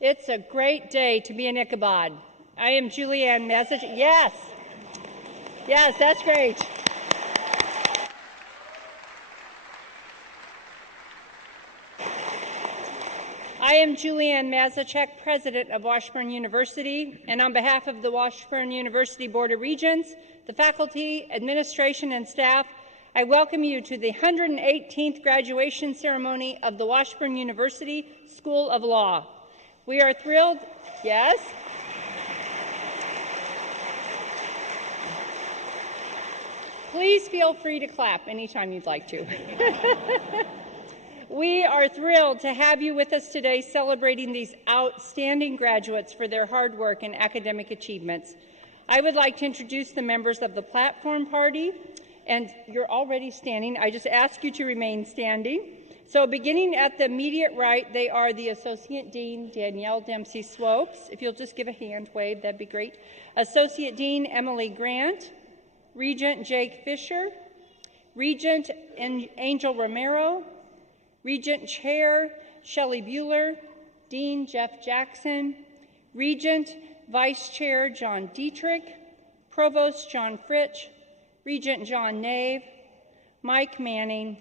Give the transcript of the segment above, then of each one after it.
It's a great day to be in Ichabod. I am JuliAnn Mazachek. Yes. Yes, that's great. I am JuliAnn Mazachek, President of Washburn University, and on behalf of the Washburn University Board of Regents, the faculty, administration, and staff, I welcome you to the 118th graduation ceremony of the Washburn University School of Law. We are thrilled, yes? Please feel free to clap anytime you'd like to. We are thrilled to have you with us today celebrating these outstanding graduates for their hard work and academic achievements. I would like to introduce the members of the platform party, and you're already standing. I just ask you to remain standing. So beginning at the immediate right, they are the Associate Dean, Danielle Dempsey-Swopes. If you'll just give a hand wave, that'd be great. Associate Dean, Emily Grant. Regent, Jake Fisher. Regent, Angel Romero. Regent Chair, Shelley Bueller. Dean, Jeff Jackson. Regent, Vice Chair, John Dietrich. Provost, John Fritsch. Regent, John Nave. Mike Manning,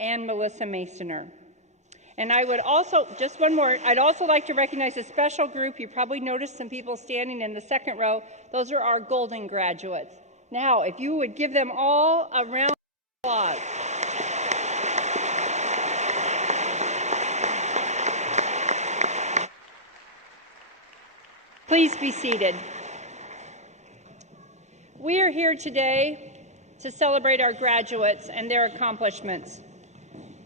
and Melissa Masoner. And I would also, just one more, I'd also like to recognize a special group. You probably noticed some people standing in the second row. Those are our golden graduates. Now, if you would give them all a round of applause. Please be seated. We are here today to celebrate our graduates and their accomplishments.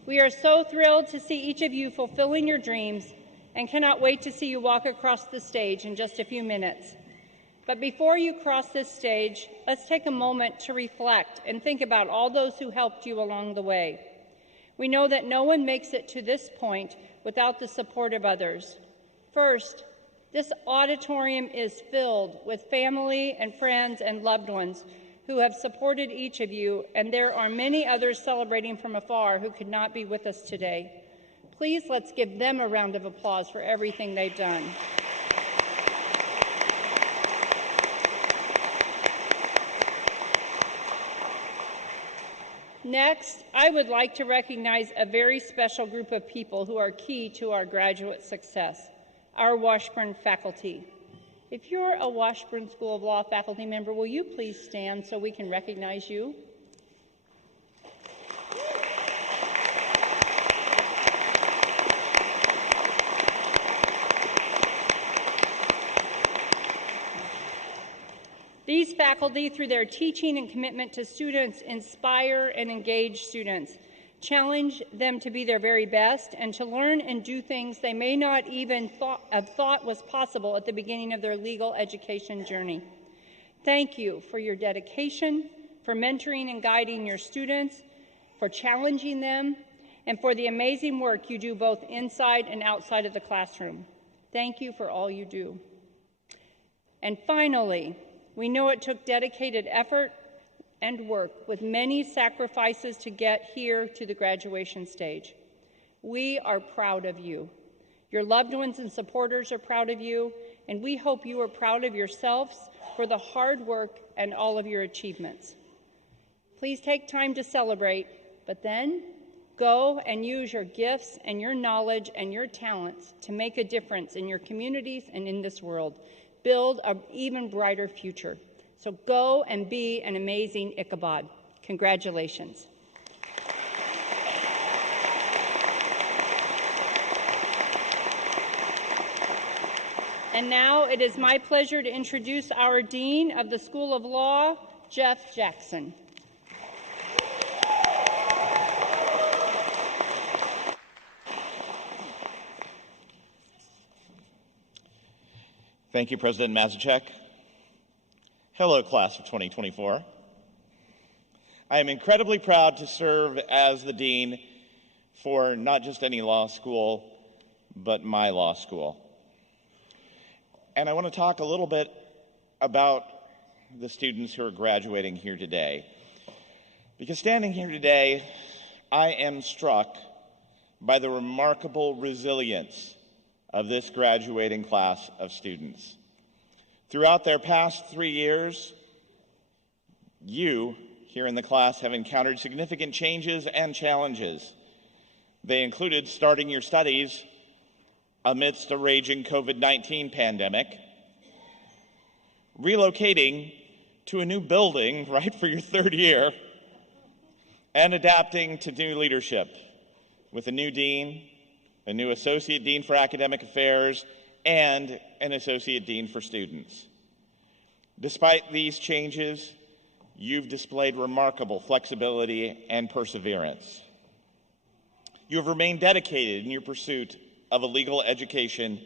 We are so thrilled to see each of you fulfilling your dreams and cannot wait to see you walk across the stage in just a few minutes. But before you cross this stage, let's take a moment to reflect and think about all those who helped you along the way. We know that no one makes it to this point without the support of others. First, this auditorium is filled with family and friends and loved ones who have supported each of you, and there are many others celebrating from afar who could not be with us today. Please let's give them a round of applause for everything they've done. Next, I would like to recognize a very special group of people who are key to our graduate success, our Washburn faculty. If you're a Washburn School of Law faculty member, will you please stand so we can recognize you? These faculty, through their teaching and commitment to students, inspire and engage students, challenge them to be their very best, and to learn and do things they may not even have thought was possible at the beginning of their legal education journey. Thank you for your dedication, for mentoring and guiding your students, for challenging them, and for the amazing work you do both inside and outside of the classroom. Thank you for all you do. And finally, we know it took dedicated effort and work with many sacrifices to get here to the graduation stage. We are proud of you. Your loved ones and supporters are proud of you, and we hope you are proud of yourselves for the hard work and all of your achievements. Please take time to celebrate, but then go and use your gifts and your knowledge and your talents to make a difference in your communities and in this world. Build an even brighter future. So go and be an amazing Ichabod. Congratulations. And now it is my pleasure to introduce our Dean of the School of Law, Jeff Jackson. Thank you, President Mazachek. Hello, class of 2024. I am incredibly proud to serve as the dean for not just any law school, but my law school. And I want to talk a little bit about the students who are graduating here today. Because standing here today, I am struck by the remarkable resilience of this graduating class of students. Throughout their past 3 years, you here in the class have encountered significant changes and challenges. They included starting your studies amidst a raging COVID-19 pandemic, relocating to a new building right for your third year, and adapting to new leadership with a new dean, a new associate dean for academic affairs, and an associate dean for students. Despite these changes, you've displayed remarkable flexibility and perseverance. You have remained dedicated in your pursuit of a legal education,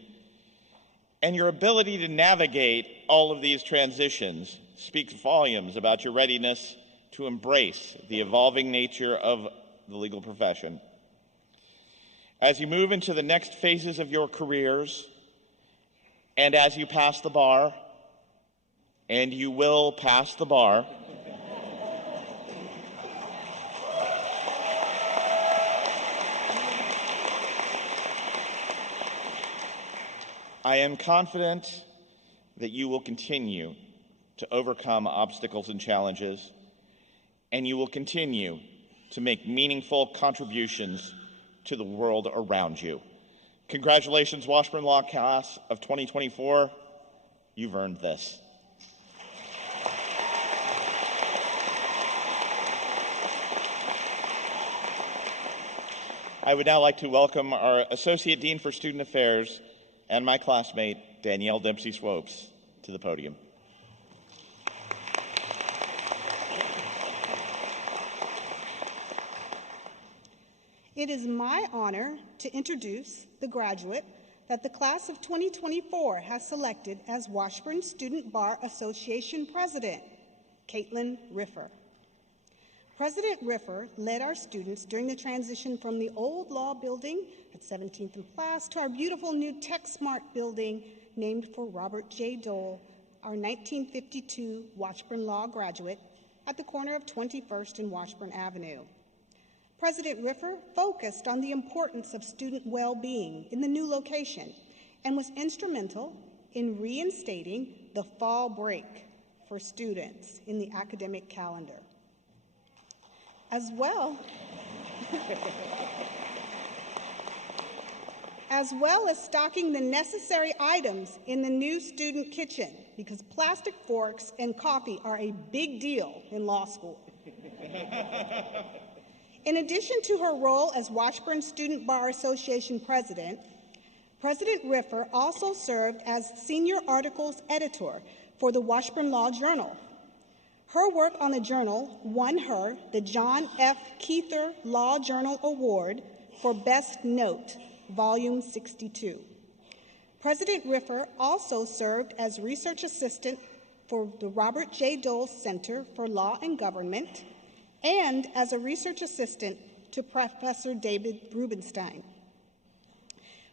and your ability to navigate all of these transitions speaks volumes about your readiness to embrace the evolving nature of the legal profession. As you move into the next phases of your careers, and as you pass the bar, and you will pass the bar, I am confident that you will continue to overcome obstacles and challenges, and you will continue to make meaningful contributions to the world around you. Congratulations, Washburn Law Class of 2024. You've earned this. I would now like to welcome our Associate Dean for Student Affairs and my classmate, Danielle Dempsey-Swopes, to the podium. It is my honor to introduce the graduate that the class of 2024 has selected as Washburn Student Bar Association President, Caitlin Riffer. President Riffer led our students during the transition from the old law building at 17th and Class to our beautiful new TechSmart building named for Robert J. Dole, our 1952 Washburn Law graduate, at the corner of 21st and Washburn Avenue. President Riffer focused on the importance of student well-being in the new location and was instrumental in reinstating the fall break for students in the academic calendar. As well as stocking the necessary items in the new student kitchen, because plastic forks and coffee are a big deal in law school. In addition to her role as Washburn Student Bar Association President, President Riffer also served as Senior Articles Editor for the Washburn Law Journal. Her work on the journal won her the John F. Keither Law Journal Award for Best Note, Volume 62. President Riffer also served as Research Assistant for the Robert J. Dole Center for Law and Government and as a Research Assistant to Professor David Rubenstein.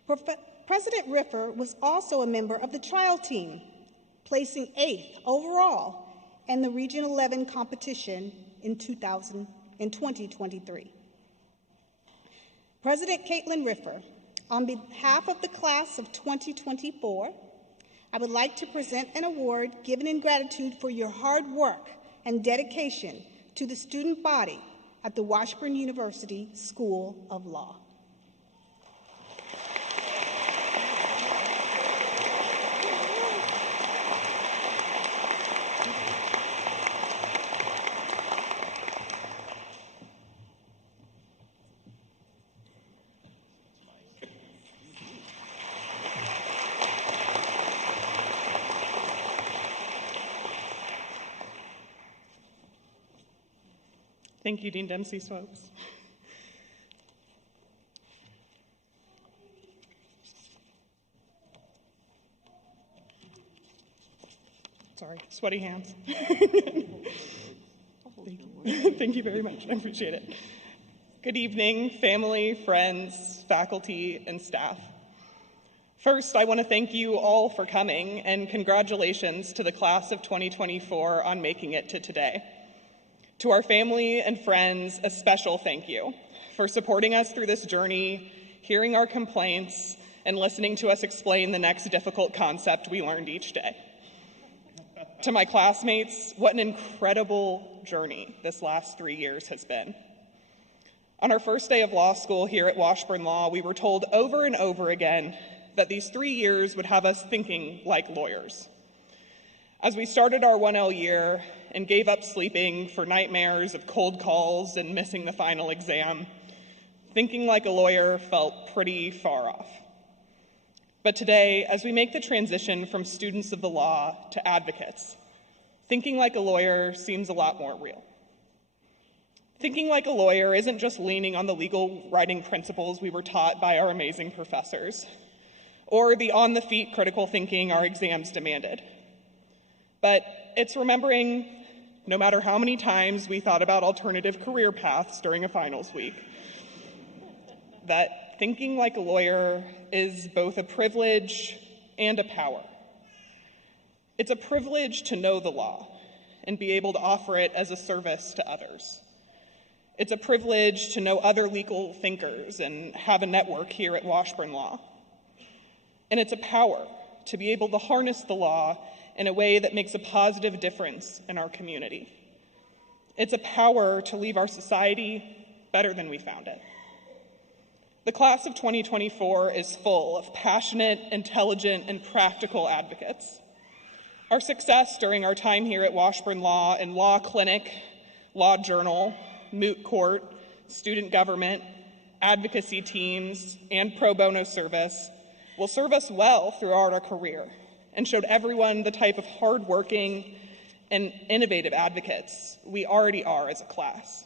President Riffer was also a member of the trial team, placing 8th overall in the Region 11 competition in 2023. President Caitlin Riffer, on behalf of the class of 2024, I would like to present an award given in gratitude for your hard work and dedication to the student body at the Washburn University School of Law. Thank you, Dean Dempsey-Swopes. Sorry, sweaty hands. Thank you very much, I appreciate it. Good evening, family, friends, faculty, and staff. First, I want to thank you all for coming, and congratulations to the class of 2024 on making it to today. To our family and friends, a special thank you for supporting us through this journey, hearing our complaints, and listening to us explain the next difficult concept we learned each day. To my classmates, what an incredible journey this last 3 years has been. On our first day of law school here at Washburn Law, we were told over and over again that these 3 years would have us thinking like lawyers. As we started our 1L year and gave up sleeping for nightmares of cold calls and missing the final exam, thinking like a lawyer felt pretty far off. But today, as we make the transition from students of the law to advocates, thinking like a lawyer seems a lot more real. Thinking like a lawyer isn't just leaning on the legal writing principles we were taught by our amazing professors, or the on-the-feet critical thinking our exams demanded. But it's remembering, no matter how many times we thought about alternative career paths during a finals week, that thinking like a lawyer is both a privilege and a power. It's a privilege to know the law and be able to offer it as a service to others. It's a privilege to know other legal thinkers and have a network here at Washburn Law. And it's a power to be able to harness the law in a way that makes a positive difference in our community. It's a power to leave our society better than we found it. The class of 2024 is full of passionate, intelligent, and practical advocates. Our success during our time here at Washburn Law in Law Clinic, Law Journal, Moot Court, student government, advocacy teams, and pro bono service will serve us well throughout our career and showed everyone the type of hardworking and innovative advocates we already are as a class.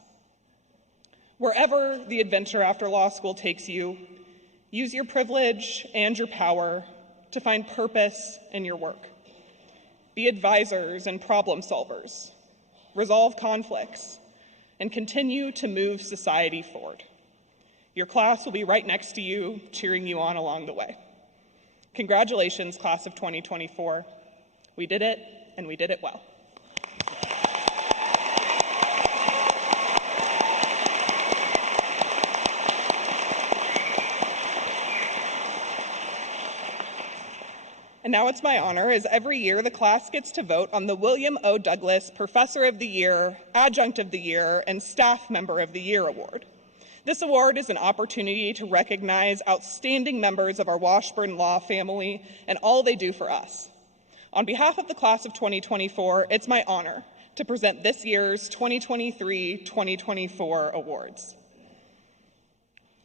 Wherever the adventure after law school takes you, use your privilege and your power to find purpose in your work. Be advisors and problem solvers, resolve conflicts, and continue to move society forward. Your class will be right next to you, cheering you on along the way. Congratulations, class of 2024. We did it, and we did it well. And now it's my honor, as every year the class gets to vote on the William O. Douglas Professor of the Year, Adjunct of the Year, and Staff Member of the Year Award. This award is an opportunity to recognize outstanding members of our Washburn Law family and all they do for us. On behalf of the class of 2024, it's my honor to present this year's 2023-2024 awards.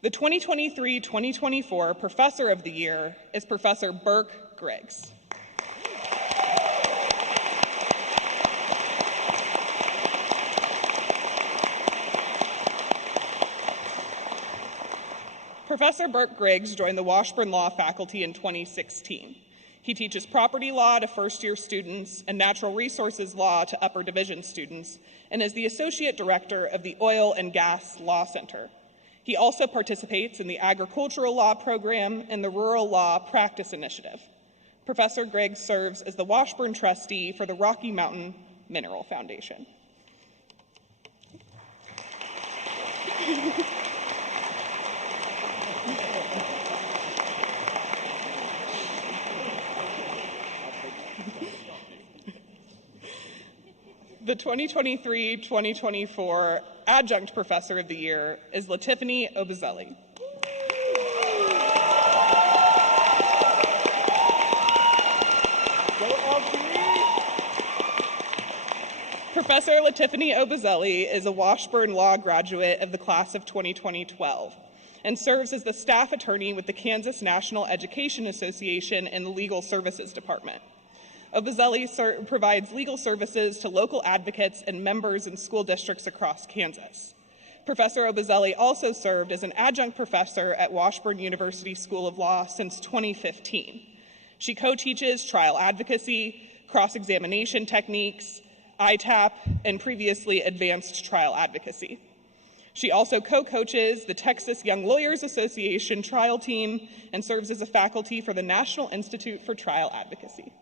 The 2023-2024 Professor of the Year is Professor Burke Griggs. Professor Burke Griggs joined the Washburn Law faculty in 2016. He teaches property law to first-year students and natural resources law to upper division students, and is the associate director of the Oil and Gas Law Center. He also participates in the agricultural law program and the Rural Law Practice Initiative. Professor Griggs serves as the Washburn trustee for the Rocky Mountain Mineral Foundation. The 2023-2024 Adjunct Professor of the Year is LaTiffany Obazelli. Professor LaTiffany Obazelli is a Washburn Law graduate of the class of 2012 and serves as the staff attorney with the Kansas National Education Association in the Legal Services Department. Obazelli provides legal services to local advocates and members in school districts across Kansas. Professor Obazelli also served as an adjunct professor at Washburn University School of Law since 2015. She co-teaches trial advocacy, cross-examination techniques, ITAP, and previously advanced trial advocacy. She also co-coaches the Texas Young Lawyers Association trial team and serves as a faculty for the National Institute for Trial Advocacy.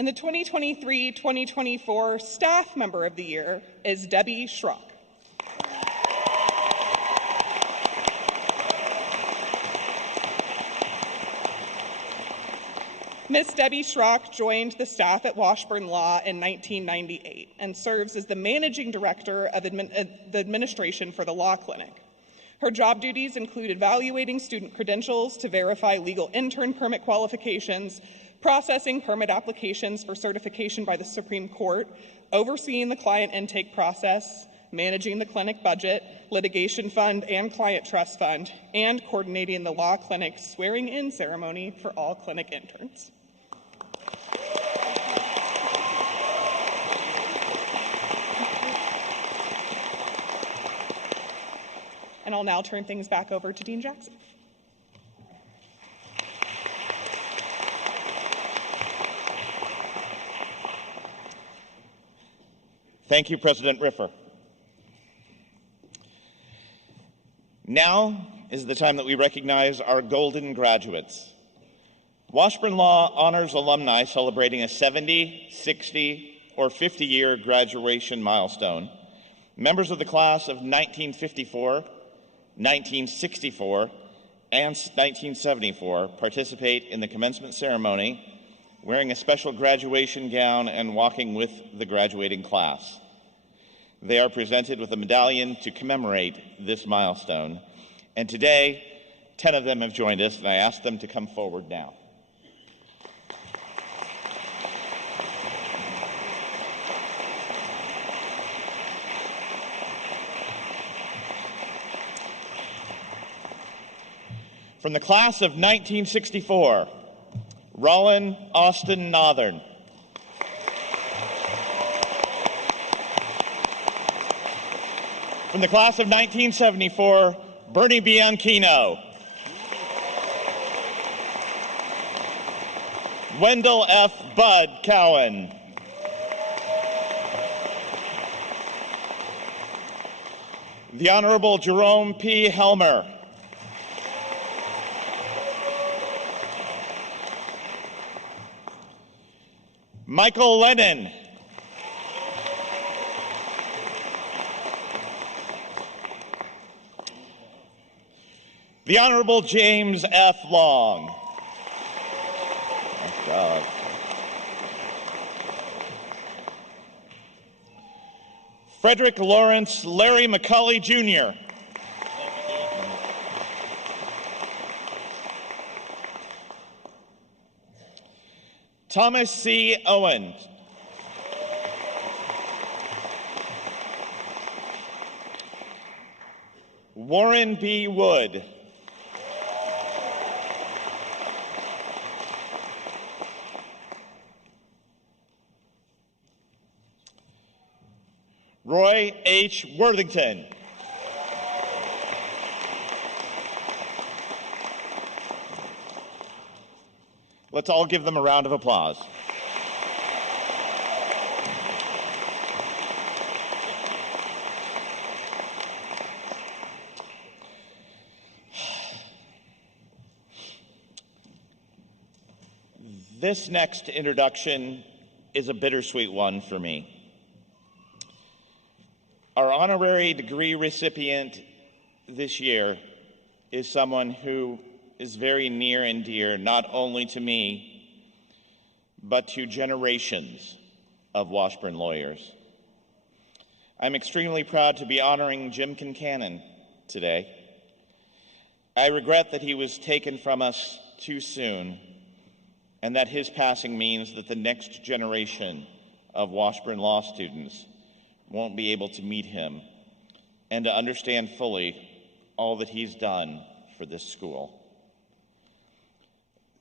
And the 2023-2024 Staff Member of the Year is Debbie Schrock. Miss Debbie Schrock joined the staff at Washburn Law in 1998 and serves as the Managing Director of the Administration for the Law Clinic. Her job duties include evaluating student credentials to verify legal intern permit qualifications, processing permit applications for certification by the Supreme Court, overseeing the client intake process, managing the clinic budget, litigation fund and client trust fund, and coordinating the law clinic's swearing-in ceremony for all clinic interns. And I'll now turn things back over to Dean Jackson. Thank you, President Riffer. Now is the time that we recognize our golden graduates. Washburn Law honors alumni celebrating a 70, 60, or 50-year graduation milestone. Members of the class of 1954, 1964, and 1974 participate in the commencement ceremony, wearing a special graduation gown and walking with the graduating class. They are presented with a medallion to commemorate this milestone. And today, 10 of them have joined us, and I ask them to come forward now. From the class of 1964, Rollin Austin Northern. From the class of 1974, Bernie Bianchino. Wendell F. Bud Cowan. The Honorable Jerome P. Helmer. Michael Lennon. The Honorable James F. Long. Oh, God. Frederick Lawrence Larry McCulley, Jr. Thomas C. Owen. Warren B. Wood. Roy H. Worthington. Let's all give them a round of applause. This next introduction is a bittersweet one for me. Our honorary degree recipient this year is someone who is very near and dear, not only to me, but to generations of Washburn lawyers. I'm extremely proud to be honoring Jim Kincannon today. I regret that he was taken from us too soon, and that his passing means that the next generation of Washburn law students won't be able to meet him and to understand fully all that he's done for this school.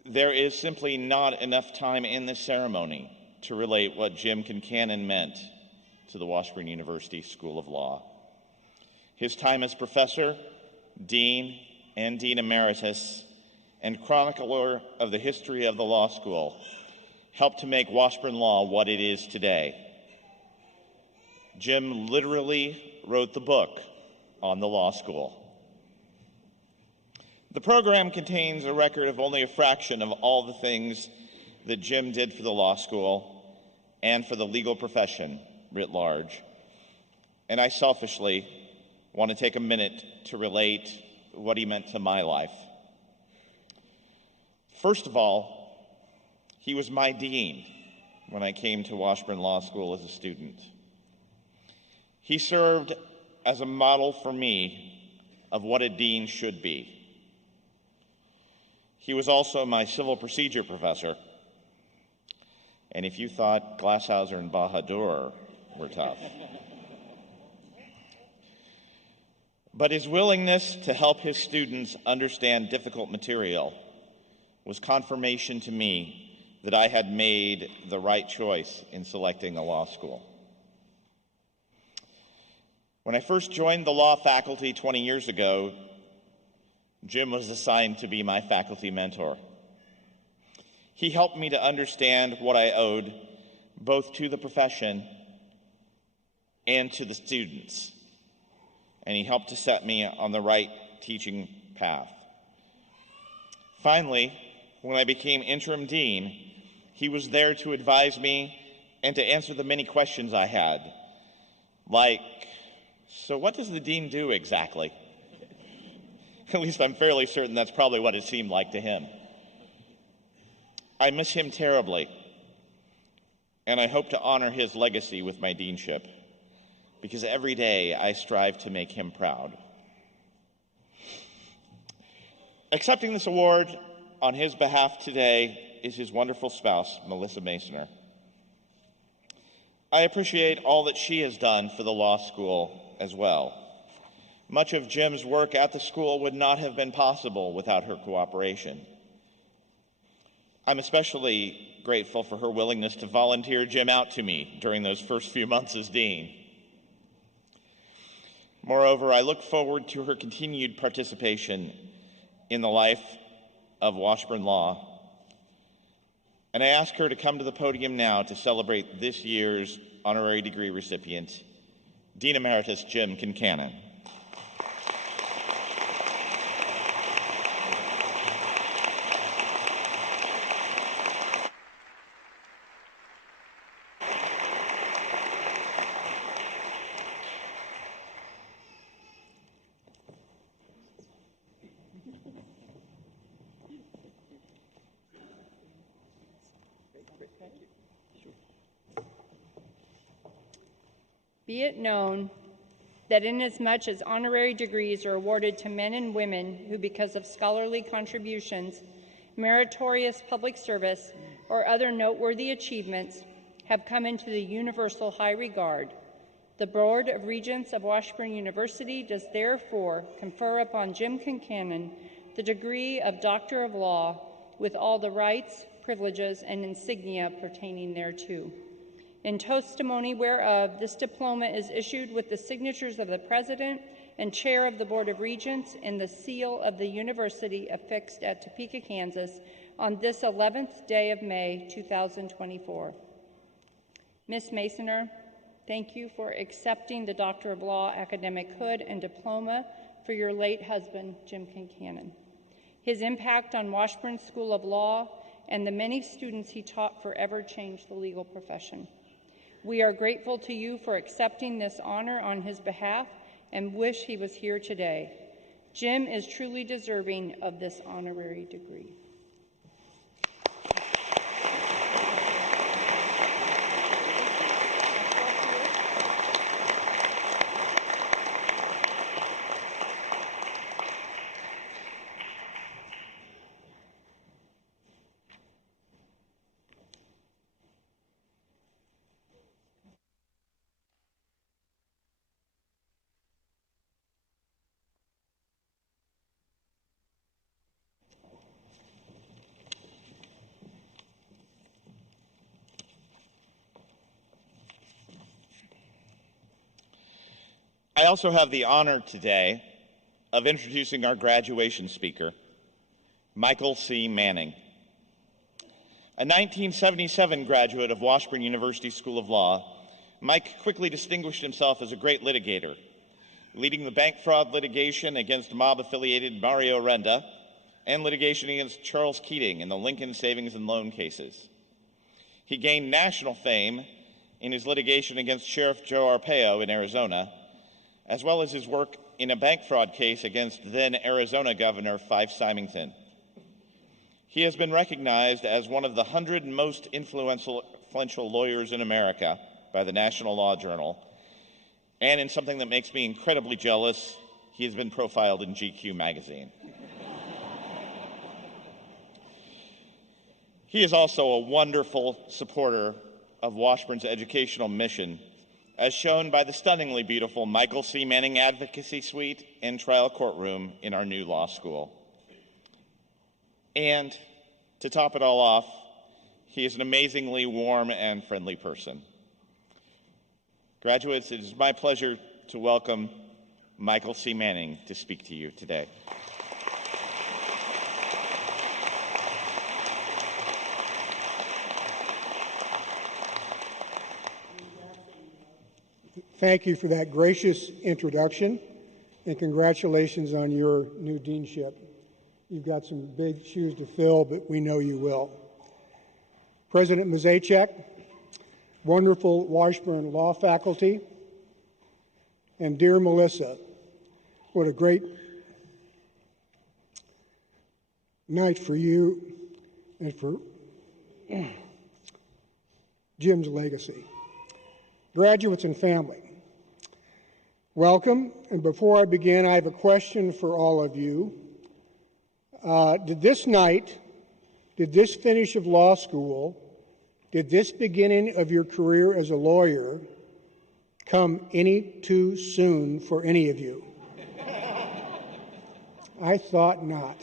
There is simply not enough time in this ceremony to relate what Jim Kincannon meant to the Washburn University School of Law. His time as professor, dean, and dean emeritus, and chronicler of the history of the law school helped to make Washburn Law what it is today. Jim literally wrote the book on the law school. The program contains a record of only a fraction of all the things that Jim did for the law school and for the legal profession writ large. And I selfishly want to take a minute to relate what he meant to my life. First of all, he was my dean when I came to Washburn Law School as a student. He served as a model for me of what a dean should be. He was also my civil procedure professor. And if you thought Glasshauser and Bahadur were tough. But his willingness to help his students understand difficult material was confirmation to me that I had made the right choice in selecting a law school. When I first joined the law faculty 20 years ago, Jim was assigned to be my faculty mentor. He helped me to understand what I owed both to the profession and to the students, and he helped to set me on the right teaching path. Finally, when I became interim dean, he was there to advise me and to answer the many questions I had, like, so what does the dean do exactly? At least I'm fairly certain that's probably what it seemed like to him. I miss him terribly, and I hope to honor his legacy with my deanship, because every day I strive to make him proud. Accepting this award on his behalf today is his wonderful spouse, Melissa Masoner. I appreciate all that she has done for the law school as well. Much of Jim's work at the school would not have been possible without her cooperation. I'm especially grateful for her willingness to volunteer Jim out to me during those first few months as dean. Moreover, I look forward to her continued participation in the life of Washburn Law, and I ask her to come to the podium now to celebrate this year's honorary degree recipient, Dean Emeritus Jim Kincannon. Be it known that inasmuch as honorary degrees are awarded to men and women who, because of scholarly contributions, meritorious public service, or other noteworthy achievements, have come into the universal high regard, the Board of Regents of Washburn University does therefore confer upon Jim Kincannon the degree of Doctor of Law with all the rights, privileges, and insignia pertaining thereto. In testimony whereof, this diploma is issued with the signatures of the President and Chair of the Board of Regents and the seal of the University affixed at Topeka, Kansas on this 11th day of May, 2024. Ms. Masoner, thank you for accepting the Doctor of Law academic hood and diploma for your late husband, Jim Kincannon. His impact on Washburn School of Law and the many students he taught forever changed the legal profession. We are grateful to you for accepting this honor on his behalf and wish he was here today. Jim is truly deserving of this honorary degree. I also have the honor today of introducing our graduation speaker, Michael C. Manning. A 1977 graduate of Washburn University School of Law, Mike quickly distinguished himself as a great litigator, leading the bank fraud litigation against mob-affiliated Mario Renda and litigation against Charles Keating in the Lincoln Savings and Loan cases. He gained national fame in his litigation against Sheriff Joe Arpaio in Arizona, as well as his work in a bank fraud case against then Arizona Governor Fife Symington. He has been recognized as one of the 100 most influential lawyers in America by the National Law Journal, and in something that makes me incredibly jealous, he has been profiled in GQ magazine. He is also a wonderful supporter of Washburn's educational mission, as shown by the stunningly beautiful Michael C. Manning Advocacy Suite and Trial Courtroom in our new law school. And to top it all off, he is an amazingly warm and friendly person. Graduates, it is my pleasure to welcome Michael C. Manning to speak to you today. Thank you for that gracious introduction, and congratulations on your new deanship. You've got some big shoes to fill, but we know you will. President Mazachek, wonderful Washburn Law faculty, and dear Melissa, what a great night for you and for Jim's legacy. Graduates and family, welcome. And before I begin, I have a question for all of you. Did this finish of law school, did this beginning of your career as a lawyer come any too soon for any of you? I thought not.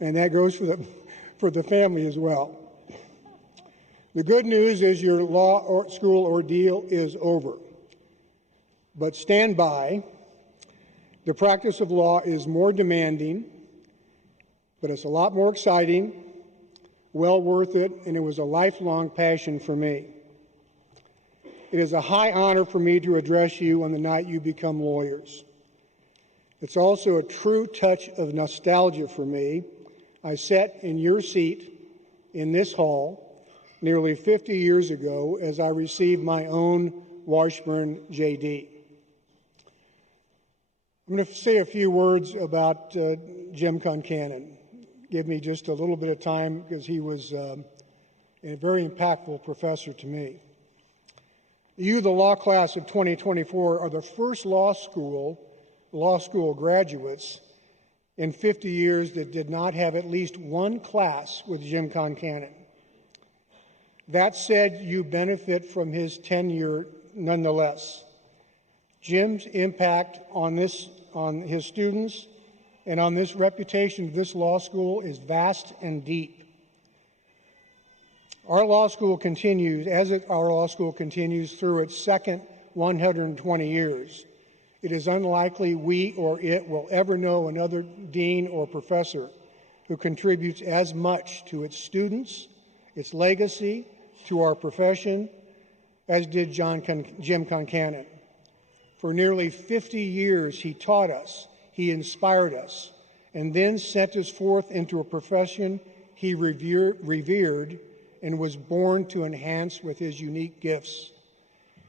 And that goes for the family as well. The good news is your law school ordeal is over. But stand by. The practice of law is more demanding, but it's a lot more exciting, well worth it, and it was a lifelong passion for me. It is a high honor for me to address you on the night you become lawyers. It's also a true touch of nostalgia for me. I sat in your seat in this hall nearly 50 years ago as I received my own Washburn JD. I'm going to say a few words about Jim Concannon. Give me just a little bit of time because he was a very impactful professor to me. You, the law class of 2024, are the first law school graduates in 50 years that did not have at least one class with Jim Concannon. That said, you benefit from his tenure nonetheless. Jim's impact on his students and on this reputation of this law school is vast and deep. Our law school continues through its second 120 years. It is unlikely we or it will ever know another dean or professor who contributes as much to its students, its legacy, to our profession, as did Jim Concannon. For nearly 50 years, he taught us, he inspired us, and then sent us forth into a profession he revered and was born to enhance with his unique gifts.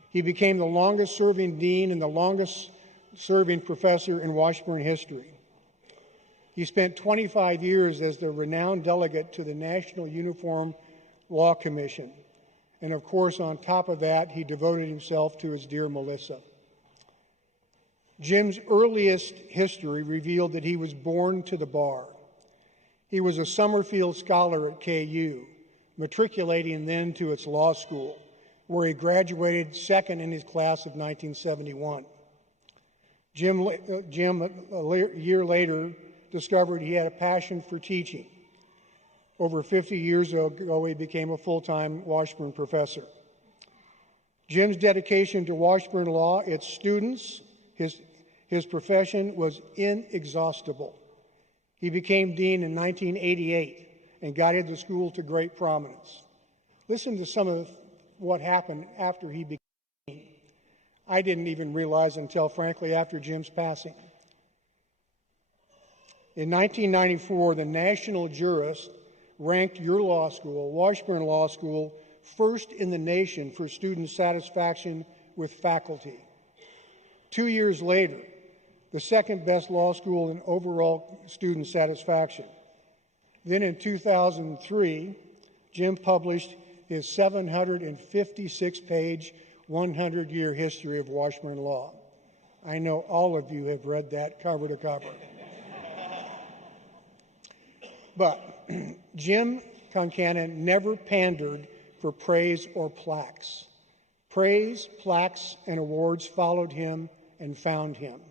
He became the longest-serving dean and the longest-serving professor in Washburn history. He spent 25 years as the renowned delegate to the National Uniform Law Commission. And of course, on top of that, he devoted himself to his dear Melissa. Jim's earliest history revealed that he was born to the bar. He was a Summerfield Scholar at KU, matriculating then to its law school, where he graduated second in his class of 1971. Jim, a year later, discovered he had a passion for teaching. Over 50 years ago, he became a full-time Washburn professor. Jim's dedication to Washburn law, its students, his profession was inexhaustible. He became dean in 1988 and guided the school to great prominence. Listen to some of what happened after he became dean. I didn't even realize until, frankly, after Jim's passing. In 1994, the National Juris ranked your law school, Washburn Law School, first in the nation for student satisfaction with faculty. 2 years later, the second best law school in overall student satisfaction. Then in 2003, Jim published his 756-page, 100-year history of Washburn law. I know all of you have read that cover to cover. But Jim Concannon never pandered for praise or plaques. Praise, plaques, and awards followed him and found him.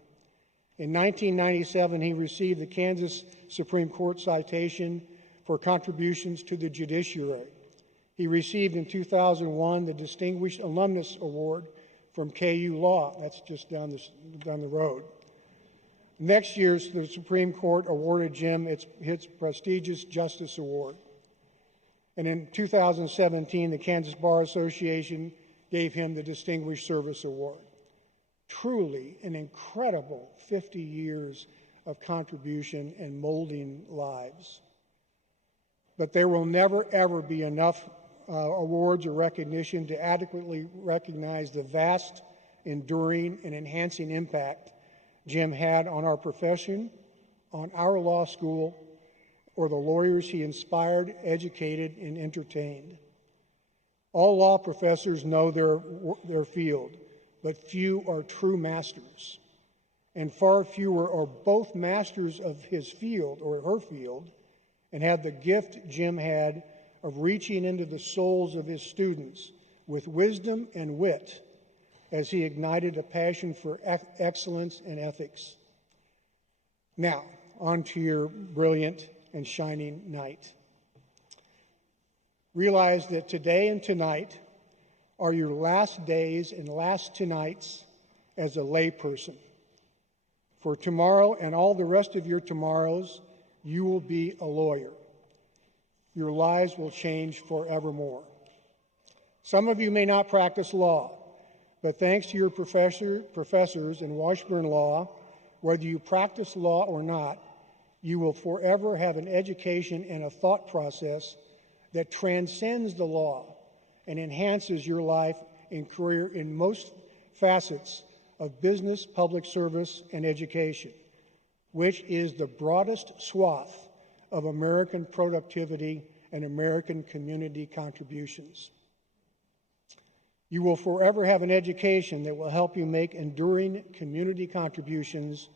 In 1997, he received the Kansas Supreme Court citation for contributions to the judiciary. He received in 2001 the Distinguished Alumnus Award from KU Law. That's just down the road. Next year, the Supreme Court awarded Jim its prestigious Justice Award. And in 2017, the Kansas Bar Association gave him the Distinguished Service Award. Truly an incredible 50 years of contribution and molding lives. But there will never, ever be enough awards or recognition to adequately recognize the vast, enduring, and enhancing impact Jim had on our profession, on our law school, or the lawyers he inspired, educated, and entertained. All law professors know their field, but few are true masters. And far fewer are both masters of his field or her field and have the gift Jim had of reaching into the souls of his students with wisdom and wit as he ignited a passion for excellence and ethics. Now, on to your brilliant and shining night. Realize that today and tonight are your last days and last tonights as a layperson. For tomorrow and all the rest of your tomorrows, you will be a lawyer. Your lives will change forevermore. Some of you may not practice law, but thanks to your professors in Washburn Law, whether you practice law or not, you will forever have an education and a thought process that transcends the law and enhances your life and career in most facets of business, public service, and education, which is the broadest swath of American productivity and American community contributions. You will forever have an education that will help you make enduring community contributions,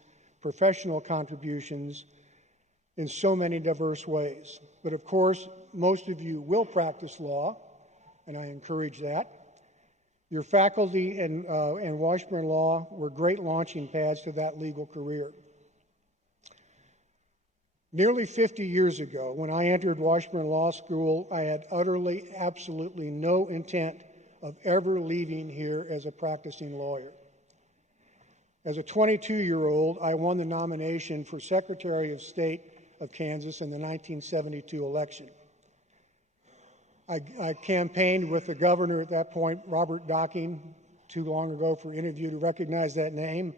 professional contributions, in so many diverse ways. But of course, most of you will practice law, and I encourage that. Your faculty and Washburn Law were great launching pads to that legal career. Nearly 50 years ago, when I entered Washburn Law School, I had utterly, absolutely no intent of ever leaving here as a practicing lawyer. As a 22-year-old, I won the nomination for Secretary of State of Kansas in the 1972 election. I campaigned with the governor at that point, Robert Docking, too long ago for interview to recognize that name.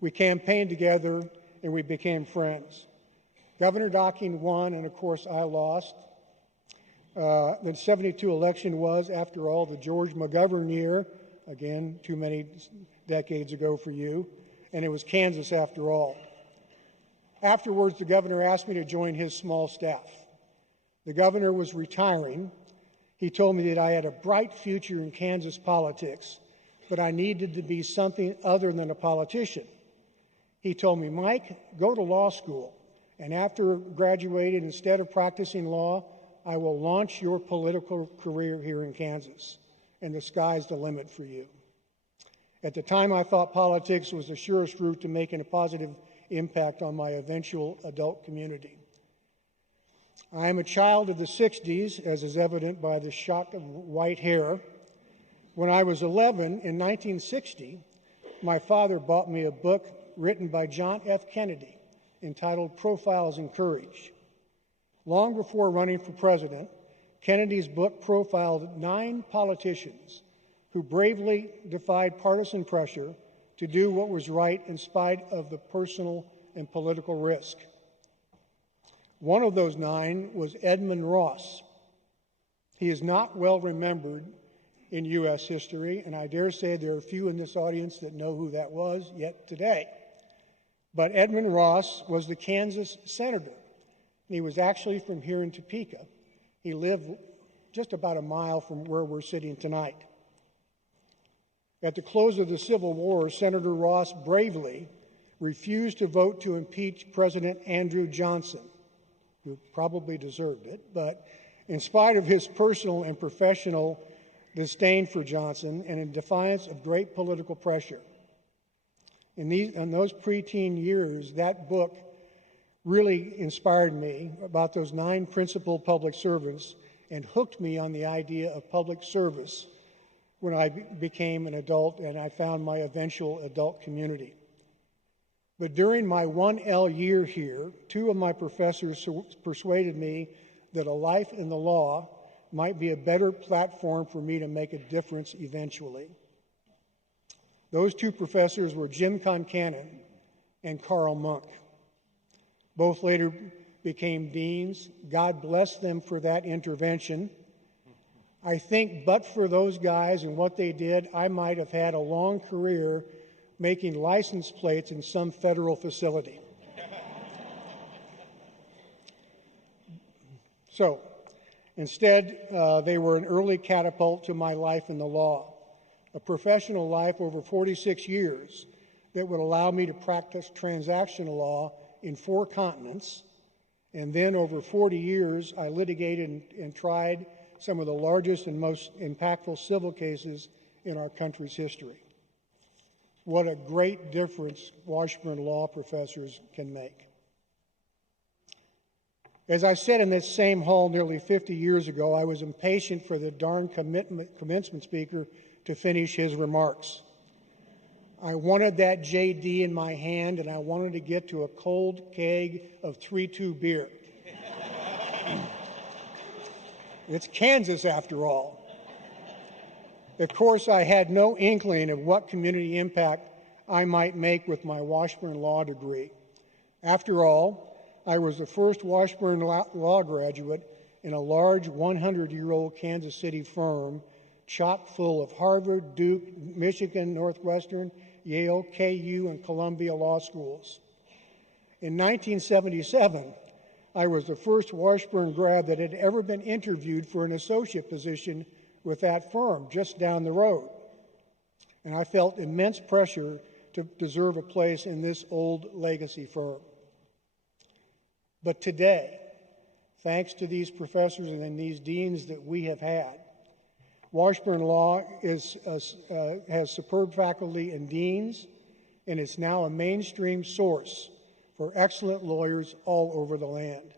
We campaigned together and we became friends. Governor Docking won, and of course I lost. The 72 election was, after all, the George McGovern year, again, too many decades ago for you, and it was Kansas after all. Afterwards, the governor asked me to join his small staff. The governor was retiring. He told me that I had a bright future in Kansas politics, but I needed to be something other than a politician. He told me, Mike, go to law school, and after graduating, instead of practicing law, I will launch your political career here in Kansas, and the sky's the limit for you. At the time, I thought politics was the surest route to making a positive impact on my eventual adult community. I am a child of the 60s, as is evident by the shock of white hair. When I was 11, in 1960, my father bought me a book written by John F. Kennedy entitled Profiles in Courage. Long before running for president, Kennedy's book profiled 9 politicians who bravely defied partisan pressure to do what was right in spite of the personal and political risk. One of those 9 was Edmund Ross. He is not well remembered in U.S. history, and I dare say there are few in this audience that know who that was yet today. But Edmund Ross was the Kansas senator, and he was actually from here in Topeka. He lived just about a mile from where we're sitting tonight. At the close of the Civil War, Senator Ross bravely refused to vote to impeach President Andrew Johnson, who probably deserved it, but in spite of his personal and professional disdain for Johnson and in defiance of great political pressure. In those preteen years, that book really inspired me about those 9 principal public servants and hooked me on the idea of public service when I became an adult and I found my eventual adult community. But during my 1L year here, 2 of my professors persuaded me that a life in the law might be a better platform for me to make a difference eventually. Those 2 professors were Jim Concannon and Carl Monk. Both later became deans. God bless them for that intervention. I think but for those guys and what they did, I might have had a long career making license plates in some federal facility. So, instead, they were an early catapult to my life in the law, a professional life over 46 years that would allow me to practice transactional law in 4 continents. And then over 40 years, I litigated and tried some of the largest and most impactful civil cases in our country's history. What a great difference Washburn law professors can make. As I said in this same hall nearly 50 years ago, I was impatient for the darn commencement speaker to finish his remarks. I wanted that JD in my hand, and I wanted to get to a cold keg of 3-2 beer. It's Kansas, after all. Of course, I had no inkling of what community impact I might make with my Washburn Law degree. After all, I was the first Washburn Law graduate in a large 100-year-old Kansas City firm chock full of Harvard, Duke, Michigan, Northwestern, Yale, KU, and Columbia law schools. In 1977, I was the first Washburn grad that had ever been interviewed for an associate position with that firm just down the road. And I felt immense pressure to deserve a place in this old legacy firm. But today, thanks to these professors and these deans that we have had, Washburn Law has superb faculty and deans, and it's now a mainstream source for excellent lawyers all over the land.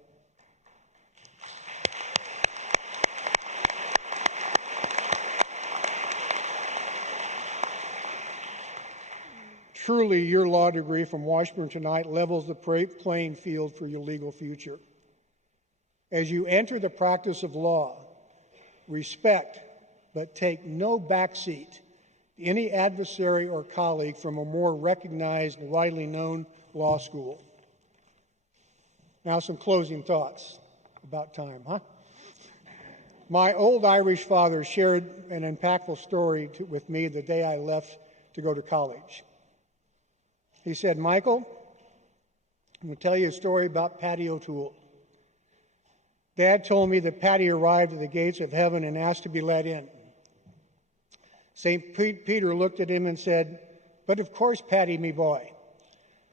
Truly, your law degree from Washburn tonight levels the playing field for your legal future. As you enter the practice of law, respect, but take no backseat to any adversary or colleague from a more recognized and widely known law school. Now some closing thoughts. About time, huh? My old Irish father shared an impactful story with me the day I left to go to college. He said, "Michael, I'm going to tell you a story about Paddy O'Toole. Dad told me that Paddy arrived at the gates of heaven and asked to be let in. St. Peter looked at him and said, 'But of course, Paddy, me boy.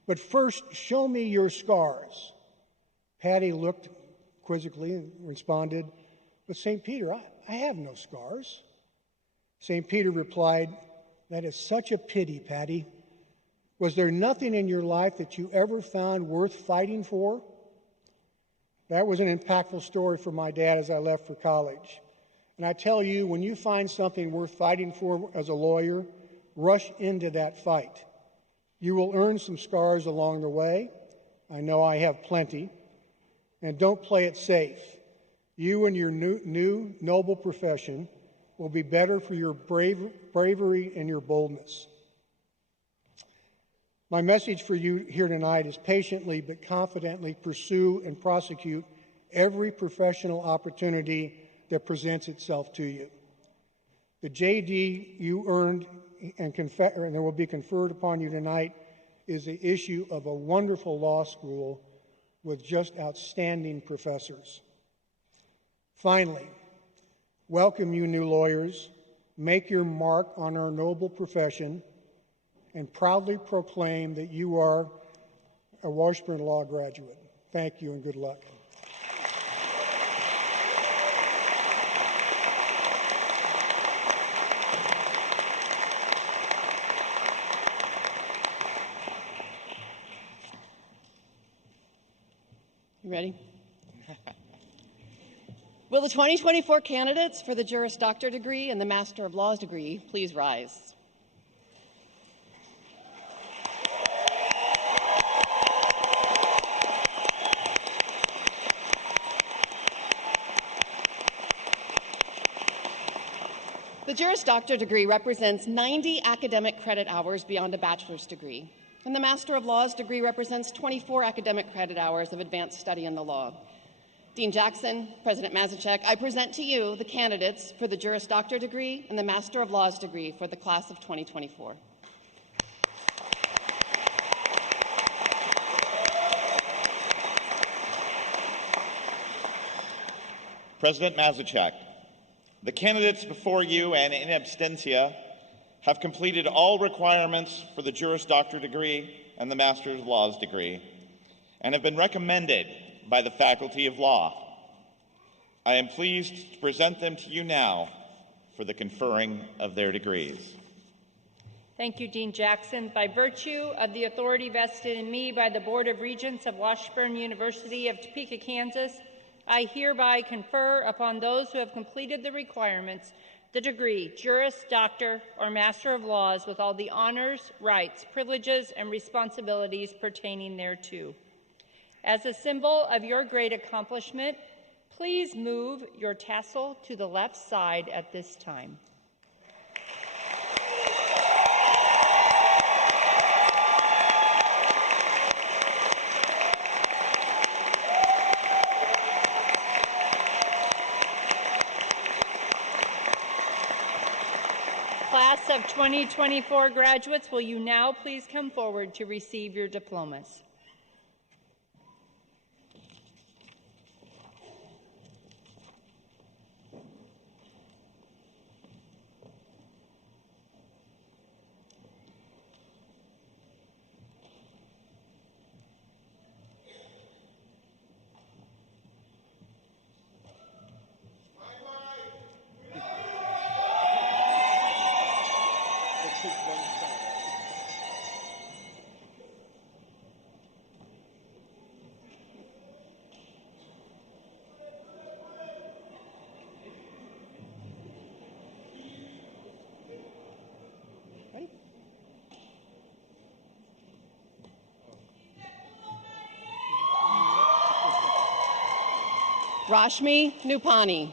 But first, show me your scars.' Paddy looked quizzically and responded, 'But St. Peter, I have no scars.' St. Peter replied, 'That is such a pity, Paddy. Was there nothing in your life that you ever found worth fighting for?' That was an impactful story for my dad as I left for college. And I tell you, when you find something worth fighting for as a lawyer, rush into that fight. You will earn some scars along the way. I know I have plenty. And don't play it safe. You and your new noble profession will be better for your bravery and your boldness. My message for you here tonight is patiently but confidently pursue and prosecute every professional opportunity that presents itself to you. The JD you earned and that will be conferred upon you tonight is the issue of a wonderful law school with just outstanding professors. Finally, welcome you new lawyers, make your mark on our noble profession, and proudly proclaim that you are a Washburn Law graduate. Thank you and good luck. You ready? Will the 2024 candidates for the Juris Doctor degree and the Master of Laws degree please rise? The Juris Doctor degree represents 90 academic credit hours beyond a bachelor's degree, and the Master of Laws degree represents 24 academic credit hours of advanced study in the law. Dean Jackson, President Mazachek, I present to you the candidates for the Juris Doctor degree and the Master of Laws degree for the class of 2024. President Mazachek, the candidates before you and in absentia have completed all requirements for the Juris Doctor degree and the Master of Laws degree and have been recommended by the Faculty of Law. I am pleased to present them to you now for the conferring of their degrees. Thank you, Dean Jackson. By virtue of the authority vested in me by the Board of Regents of Washburn University of Topeka, Kansas, I hereby confer upon those who have completed the requirements the degree Juris Doctor or Master of Laws with all the honors, rights, privileges, and responsibilities pertaining thereto. As a symbol of your great accomplishment, please move your tassel to the left side at this time. Class of 2024 graduates, will you now please come forward to receive your diplomas? Rashmi Nupani.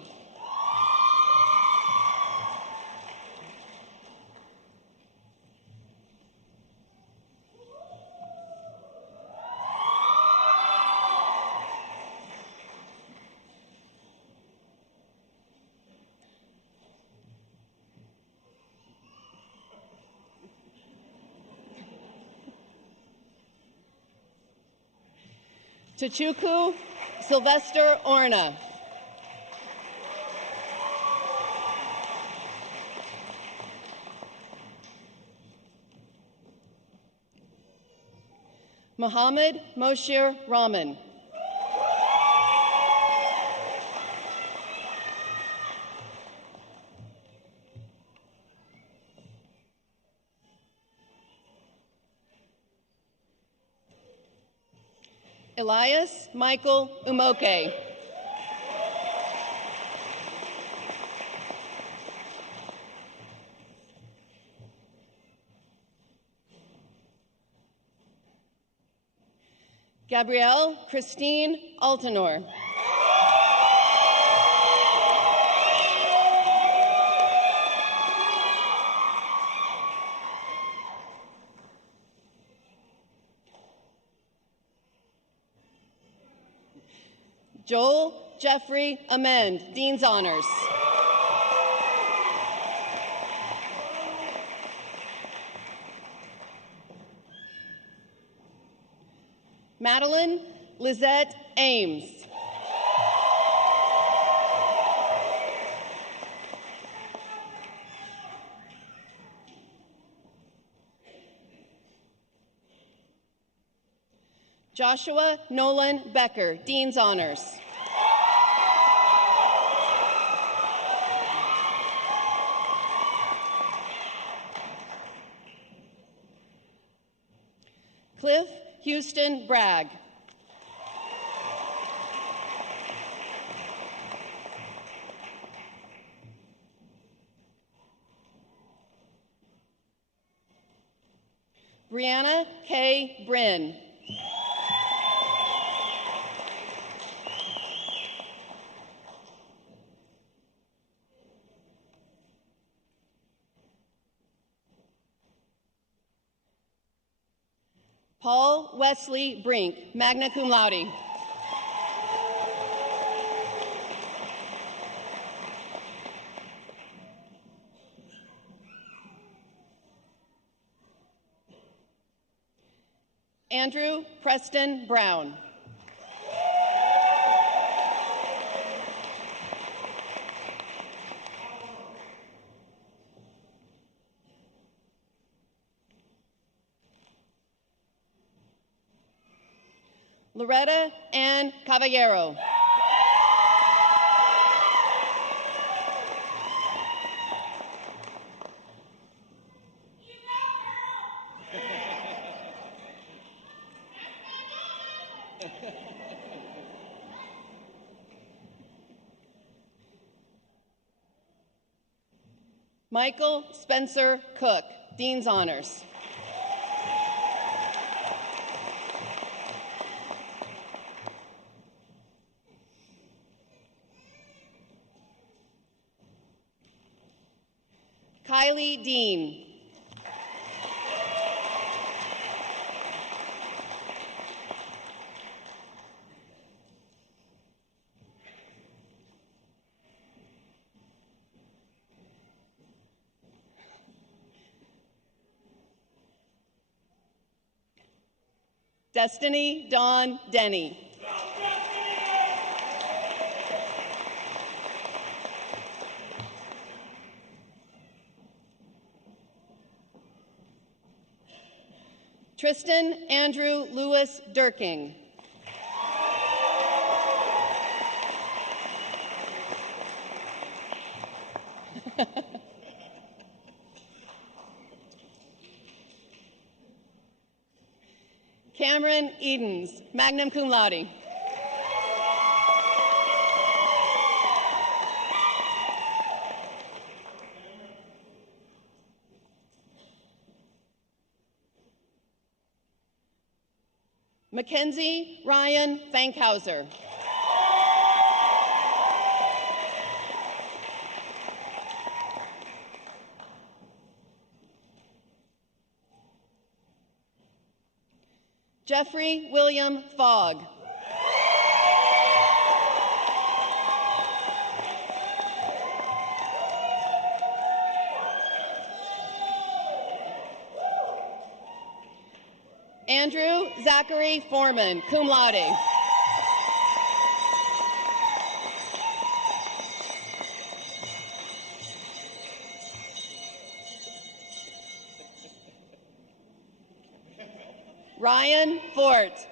Tachuku Sylvester Orna. Mohammed Moshir Rahman. Elias Michael Umoke. Gabrielle Christine Altenor. Joel Jeffrey Amend, Dean's Honors. Madeline Lizette Ames. Joshua Nolan Becker, Dean's Honors. Cliff Houston Bragg. Brianna K. Bryn. Paul Wesley Brink, magna cum laude. Andrew Preston Brown. Loretta Ann Caballero. Michael Spencer Cook, Dean's Honors. Kylie Dean. Destiny Dawn Denny. Tristan Andrew Lewis Durking. Cameron Edens, magna cum laude. Mackenzie Ryan Fankhauser. Jeffrey William Fogg. Andrew Zachary Foreman, cum laude. Ryan Fort.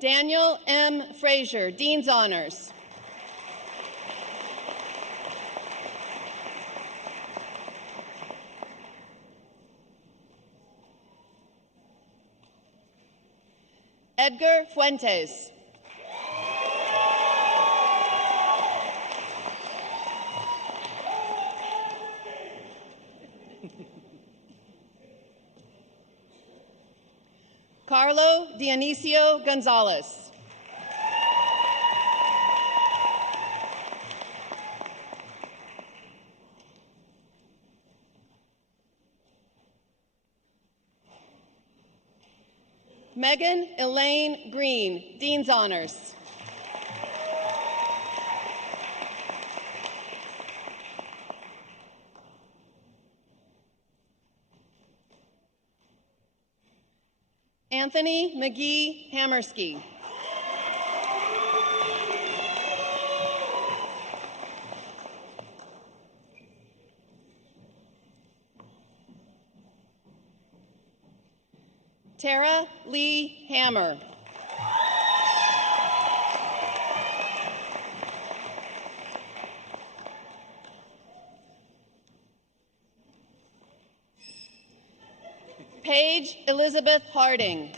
Daniel M. Frazier, Dean's Honors. Edgar Fuentes. Carlo Dionisio Gonzalez. Megan Elaine Green, Dean's Honors. Anthony McGee Hammersky. Tara Lee Hammer. Paige Elizabeth Harding.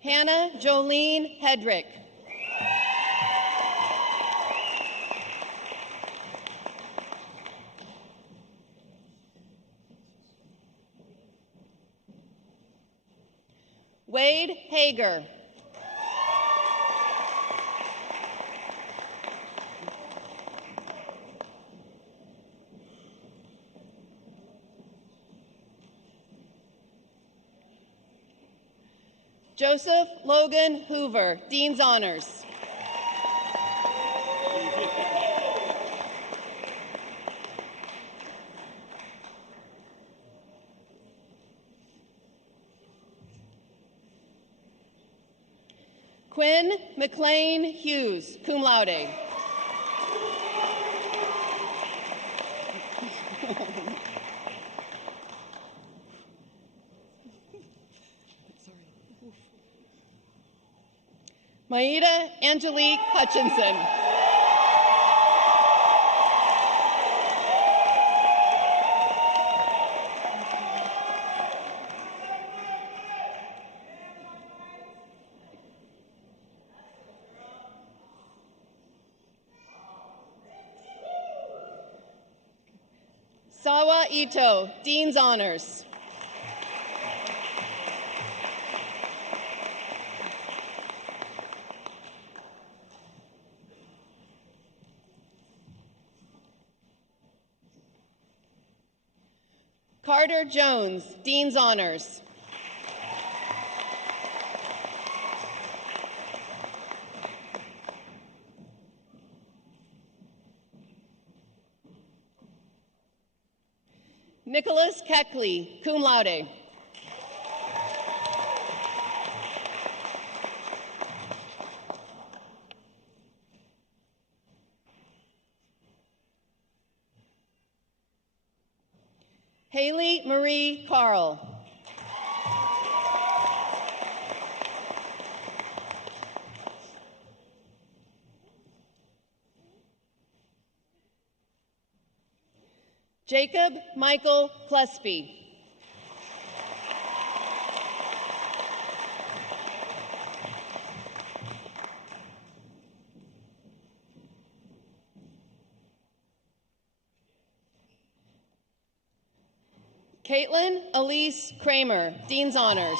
Hannah Jolene Hedrick. Wade Hager. Joseph Logan Hoover, Dean's Honors. Quinn McLean Hughes, cum laude. Maida Angelique Hutchinson. Sawa Ito, Dean's Honors. Carter Jones, Dean's Honors. Nicholas Keckley, cum laude. Haley Marie Carl. Jacob Michael Plespy. Caitlin Elise Kramer, Dean's Honors.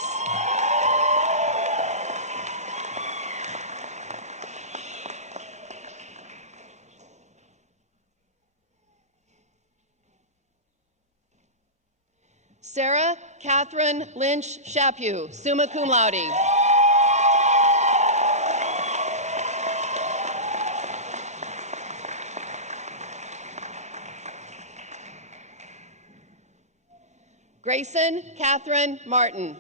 Sarah Catherine Lynch Chaput, summa cum laude. Grayson Catherine Martin.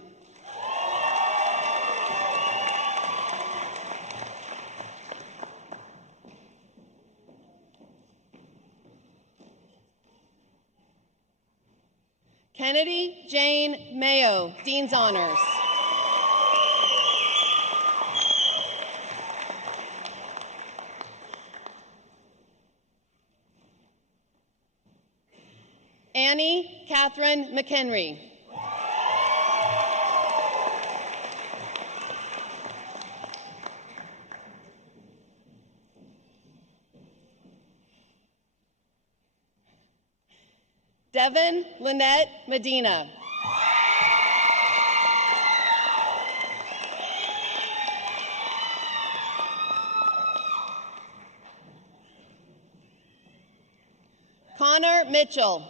Kennedy Jane Mayo, Dean's Honors. Annie Catherine McHenry. Devin Lynette Medina. Connor Mitchell.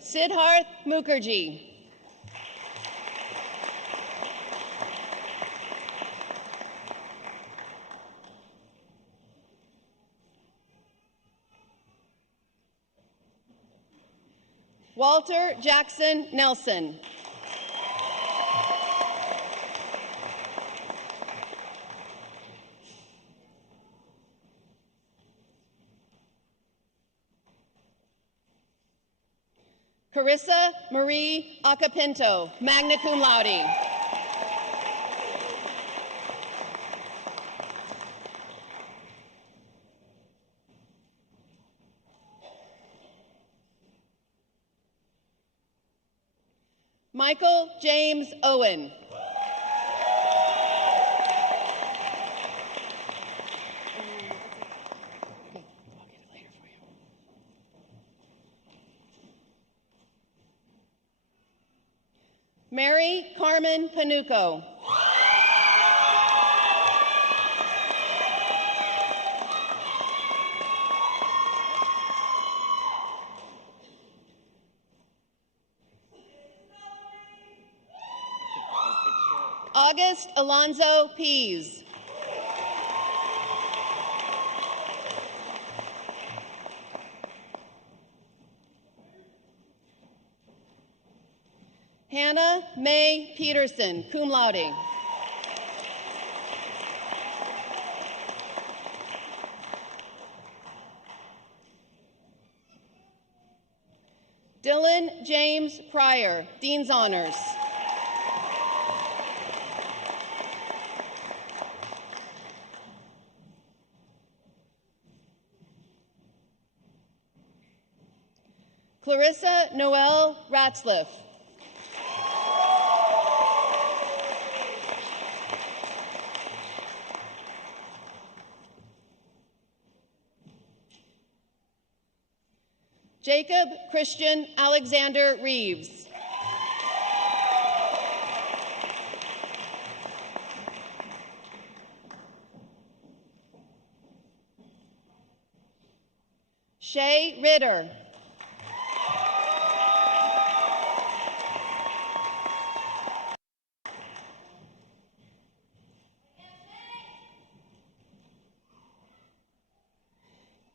Siddharth Mukherjee. Walter Jackson Nelson. Carissa Marie Acapinto, magna cum laude. Michael James Owen. Mary Carmen Panuco. August Alonzo Pease. Hannah Mae Peterson, cum laude. Dylan James Pryor, Dean's Honors. Clarissa Noel Ratzliff. Jacob Christian Alexander Reeves. Shay Ritter.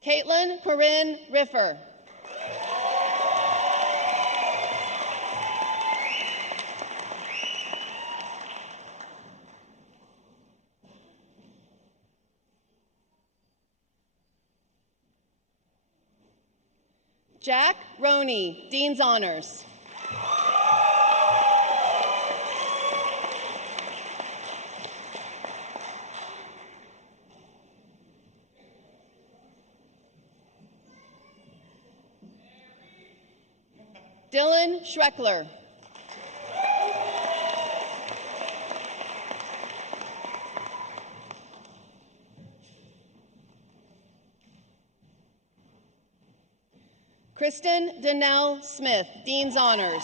Caitlin Corinne Riffer. Jack Roney, Dean's Honors. Dylan Schreckler. Kristen Donnell Smith, Dean's Honors.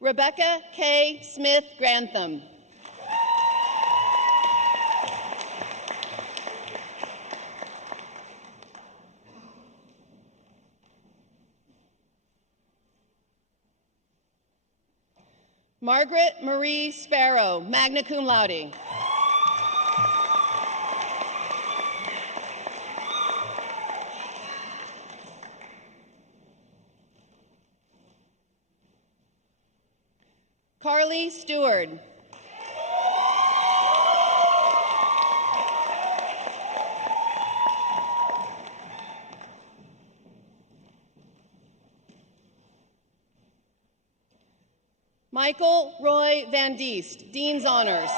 Rebecca K. Smith Grantham. Margaret Marie Sparrow, magna cum laude. Carly Stewart. Michael Roy Van Diest, Dean's Honors.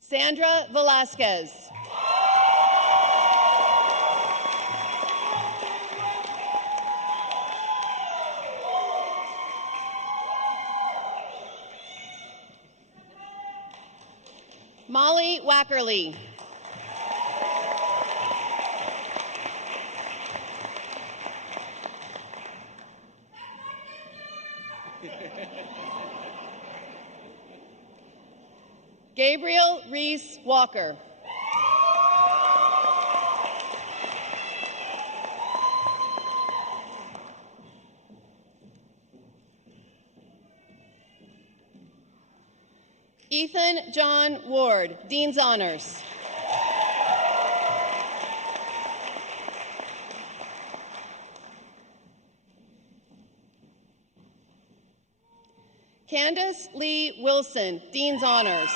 Sandra Velasquez. Molly Wackerly. Gabriel Reese Walker. Ethan John Ward, Dean's Honors. Candace Lee Wilson, Dean's Honors.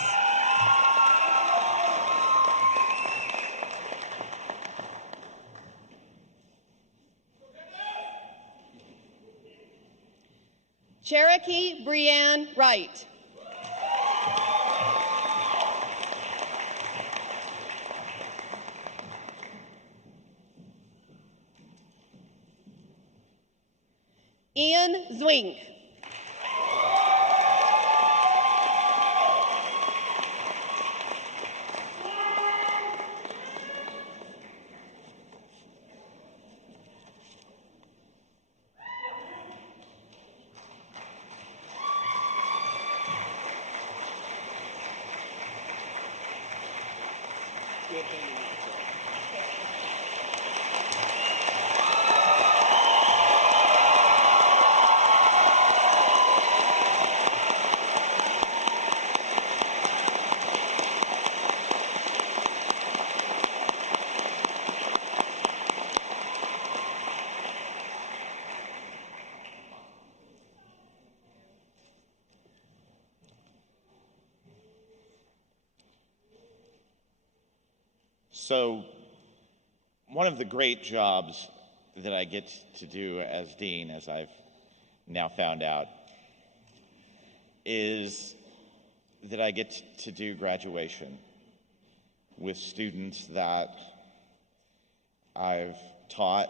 Cherokee Breanne Wright. Ian Zwink. So, one of the great jobs that I get to do as dean, as I've now found out, is that I get to do graduation with students that I've taught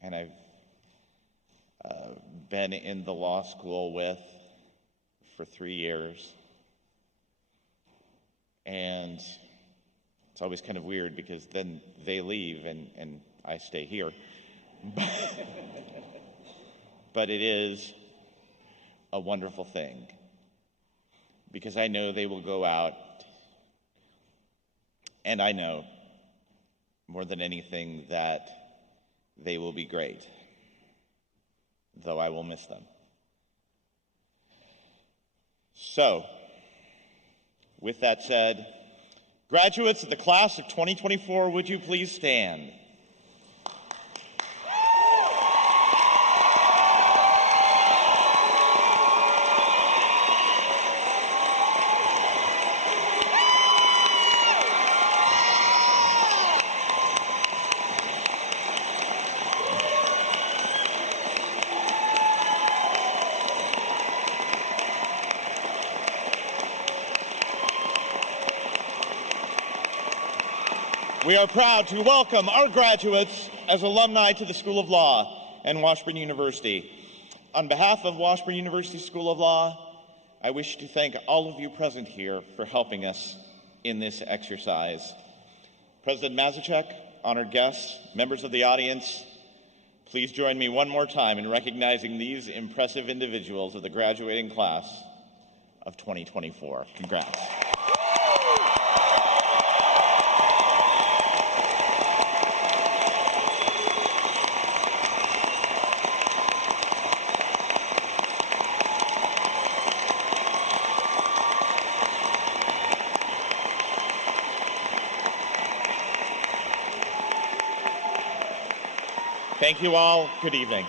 and I've been in the law school with for 3 years. And it's always kind of weird because then they leave and I stay here. But it is a wonderful thing because I know they will go out, and I know more than anything that they will be great, though I will miss them. So, with that said, graduates of the class of 2024, would you please stand? We are proud to welcome our graduates as alumni to the School of Law and Washburn University. On behalf of Washburn University School of Law, I wish to thank all of you present here for helping us in this exercise. President Mazachek, honored guests, members of the audience, please join me one more time in recognizing these impressive individuals of the graduating class of 2024. Congrats. Thank you all. Good evening.